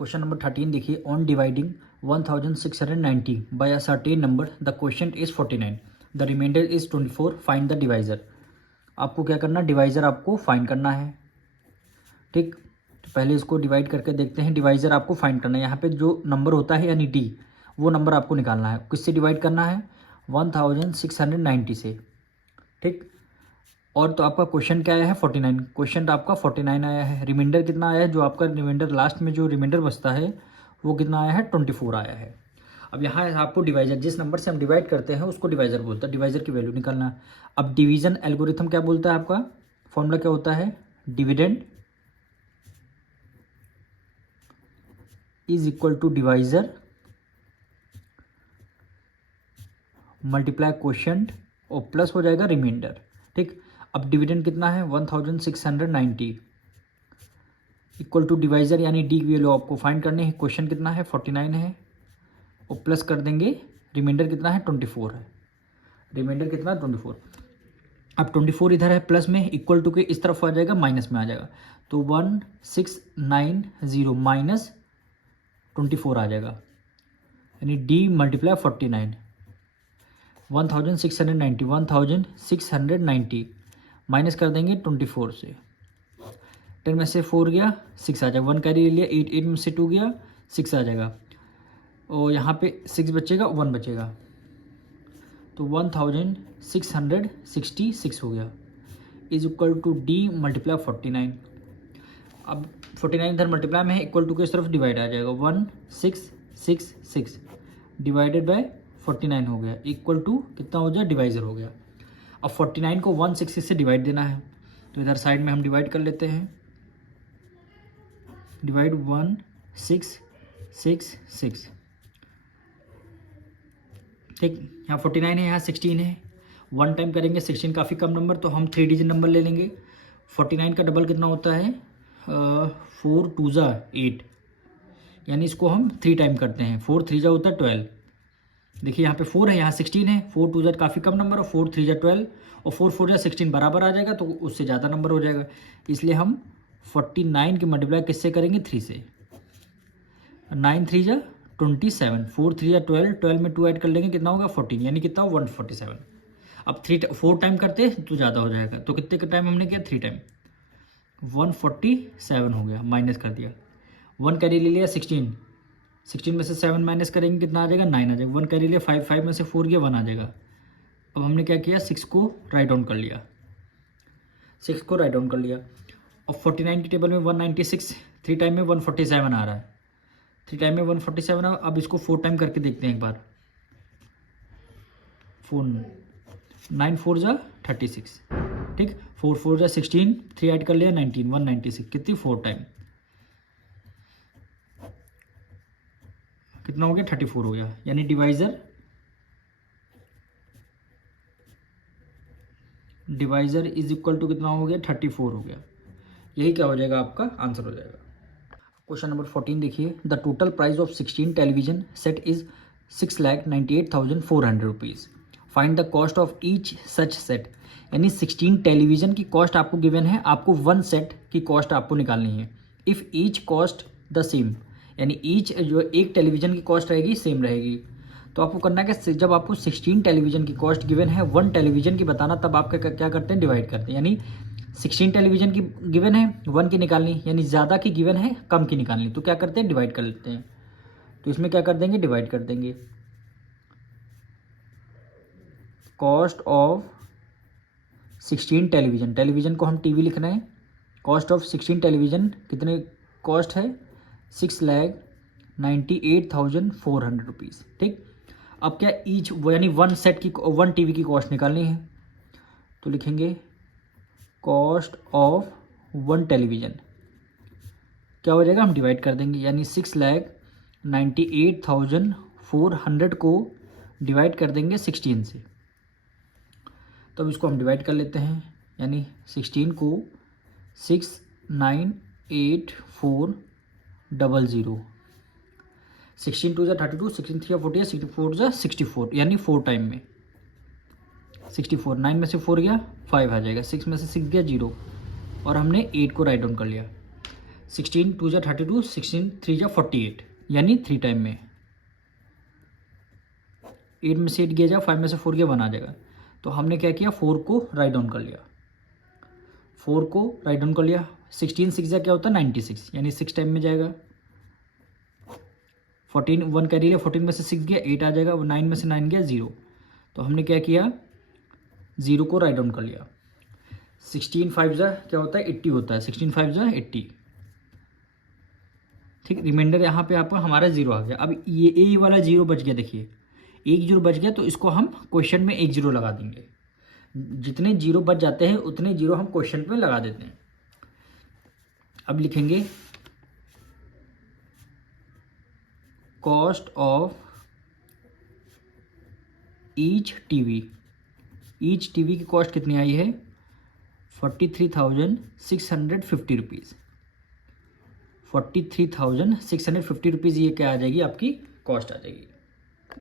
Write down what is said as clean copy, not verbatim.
Question number 13 देखिए, on dividing 1690 by a certain number the question is 49, the remainder is 24, find the divisor. आपको क्या करना, divisor आपको find करना है। ठीक, तो पहले इसको डिवाइड करके देखते हैं। डिवाइजर आपको फाइंड करना है, यहाँ पे जो नंबर होता है यानी डी, वो नंबर आपको निकालना है। किससे डिवाइड करना है? 1690 से। ठीक, और तो आपका क्वेश्चन क्या आया है? 49। क्वेश्चन आपका 49 आया है। रिमाइंडर कितना आया है? जो आपका रिमाइंडर लास्ट में जो रिमाइंडर बचता है वो कितना आया है? 24 आया है। अब यहाँ आपको डिवाइजर, जिस नंबर से हम डिवाइड करते हैं उसको डिवाइजर बोलता है। डिवाइजर की वैल्यू निकालना है। अब डिवीजन एल्गोरिथम क्या बोलता है? आपका फॉर्मूला क्या होता है? Dividend is equal to divisor multiply quotient और प्लस हो जाएगा रिमाइंडर। ठीक, अब डिविडेंड कितना है? 1690 इक्वल टू डिवाइजर यानी डी की वैल्यू आपको फाइंड करनी है। क्वेश्चन कितना है? 49 है, और प्लस कर देंगे रिमाइंडर कितना है? 24 है। रिमाइंडर कितना? 24। अब 24 इधर है प्लस में, इक्वल टू के इस तरफ आ जाएगा, माइनस में आ जाएगा, तो 1690 माइनस 24 आ जाएगा, यानी डी मल्टीप्लाई 49। 1690 माइनस कर देंगे 24 से। 10 में से 4 गया, 6 आ जाएगा। 1 कैरी ले लिया, 8 में से 2 गया, 6 आ जाएगा, और यहाँ पे 6 बचेगा, 1 बचेगा, तो 1666 हो गया, is equal to d multiply 49। अब 49 इधर मल्टीप्लाई में है, इक्वल टू के इस तरफ डिवाइड आ जाएगा, 1666 डिवाइडेड बाय 49 हो गया, इक्वल टू कितना हो जाए? डिवाइजर हो गया। अब 49 को 166 से डिवाइड देना है, तो इधर साइड में हम डिवाइड कर लेते हैं। डिवाइड 1666। ठीक, यहाँ 49 है, यहाँ 16 है। 1 टाइम करेंगे, 16 काफ़ी कम नंबर, तो हम 3 डिजिट नंबर ले लेंगे। 49 का डबल कितना होता है? 4 2 जा 8, यानी इसको हम 3 टाइम करते हैं। 4 3 जा होता है 12। देखिए यहाँ पे 4 है, यहाँ 16 है। 4 2 जा काफ़ी कम नंबर, और 4 3 जा 12, और 4 4 जा 16 बराबर आ जाएगा, तो उससे ज़्यादा नंबर हो जाएगा। इसलिए हम 49 की मल्टीप्लाई किससे करेंगे? 3 से। 9 3 जा 27, 4 3 जा 12, 12 में 2 ऐड कर लेंगे, कितना होगा? 14, यानी कितना? 147। अब 4 टाइम करते तो ज़्यादा हो जाएगा, तो कितने का टाइम हमने किया? 3 टाइम, 147 हो गया, माइनस कर दिया। 1 कैरी ले लिया, 16 में से 7 माइनस करेंगे, कितना आ जाएगा? 9 आ जाएगा। 1 कैरी लिया, 5 में से 4 गया, 1 आ जाएगा। अब हमने क्या किया? 6 को राइट डाउन कर लिया, 6 को राइट डाउन कर लिया। और 49 की टेबल में 196, 3 टाइम में 147 आ रहा है, 3 टाइम में 147 आ। अब इसको 4 टाइम करके देखते हैं एक बार। 9 4 जा 36, ठीक, 4 4 जा 16, 3 ऐड कर लिया 19, 196, कितनी? 4 टाइम, कितना हो गया? 34 हो गया, यानी डिवाइजर इज इक्वल टू कितना हो गया? 34 हो गया। यही क्या हो जाएगा? आपका आंसर हो जाएगा। क्वेश्चन नंबर 14 देखिए, the total price of 16 television set is 6,98,400 rupees. Find the cost of each such set. यानी 16 टेलीविजन की कॉस्ट आपको गिवन है, आपको 1 सेट की कॉस्ट आपको निकालनी है। If each cost the same, यानी ईच जो एक टेलीविजन की कॉस्ट रहेगी सेम रहेगी, तो आपको करना है कि जब आपको 16 टेलीविजन की कॉस्ट गिवन है, 1 टेलीविजन की बताना, तब आप क्या करते हैं? डिवाइड करते हैं। यानी 16 टेलीविजन की गिवन है, 1 की निकालनी, यानी ज़्यादा की गिवन है, कम की निकालनी, तो क्या करते हैं? डिवाइड कर लेते हैं। तो इसमें क्या कर देंगे? डिवाइड कर देंगे। कॉस्ट ऑफ 16 टेलीविजन, टेलीविजन को हम टीवी लिखना है। कॉस्ट ऑफ 16 टेलीविजन कितने कॉस्ट है? 6,98,400 रुपीज़। ठीक, अब क्या ईच यानी 1 सेट की 1 टीवी की कॉस्ट निकालनी है, तो लिखेंगे कॉस्ट ऑफ 1 टेलीविजन क्या हो जाएगा? हम डिवाइड कर देंगे, यानी 6,98,400 को डिवाइड कर देंगे 16 से। तो अब इसको हम डिवाइड कर लेते हैं, यानी 16 को 6,98,400, 16 2 जा 32, 16 3 जा 48, 64 जा 64, यानी 4 टाइम में 64। 9 में से 4 गया, 5 आ जाएगा, 6 में से 6 गया 0, और हमने 8 को राइट डाउन कर लिया। 16 2 जा 32, 16 3 जा 48, यानी 3 टाइम में। 8 में से 8 गया जाएगा, 5 में से 4 गया 1 आ जाएगा। तो हमने क्या किया, 4 को राइट डाउन कर लिया, 4 को राइट डाउन कर लिया। 16 6 जा क्या होता है 96, यानी 6 टाइम में जाएगा। 14 1 कैरी लिया, 14 में से 6 गया 8 आ जाएगा, 9 में से 9 गया 0। तो हमने क्या किया, 0 को राइट डाउन कर लिया। 16 5 जा क्या होता है 80 होता है, 16 5 जा 80, ठीक। रिमाइंडर यहाँ पे आपका हमारा 0 आ गया। अब ये वाला 0 बच गया, देखिए 1 0 बच गया, तो इसको हम क्वेश्चन में 1 0 लगा देंगे। जितने 0 बच जाते हैं उतने 0 हम क्वेश्चन में लगा देते हैं। अब लिखेंगे cost of each TV. Each TV की कॉस्ट कितनी आई है 43,650 रुपीज़। 43,650 रुपीज़ ये क्या आ जाएगी, आपकी कॉस्ट आ जाएगी।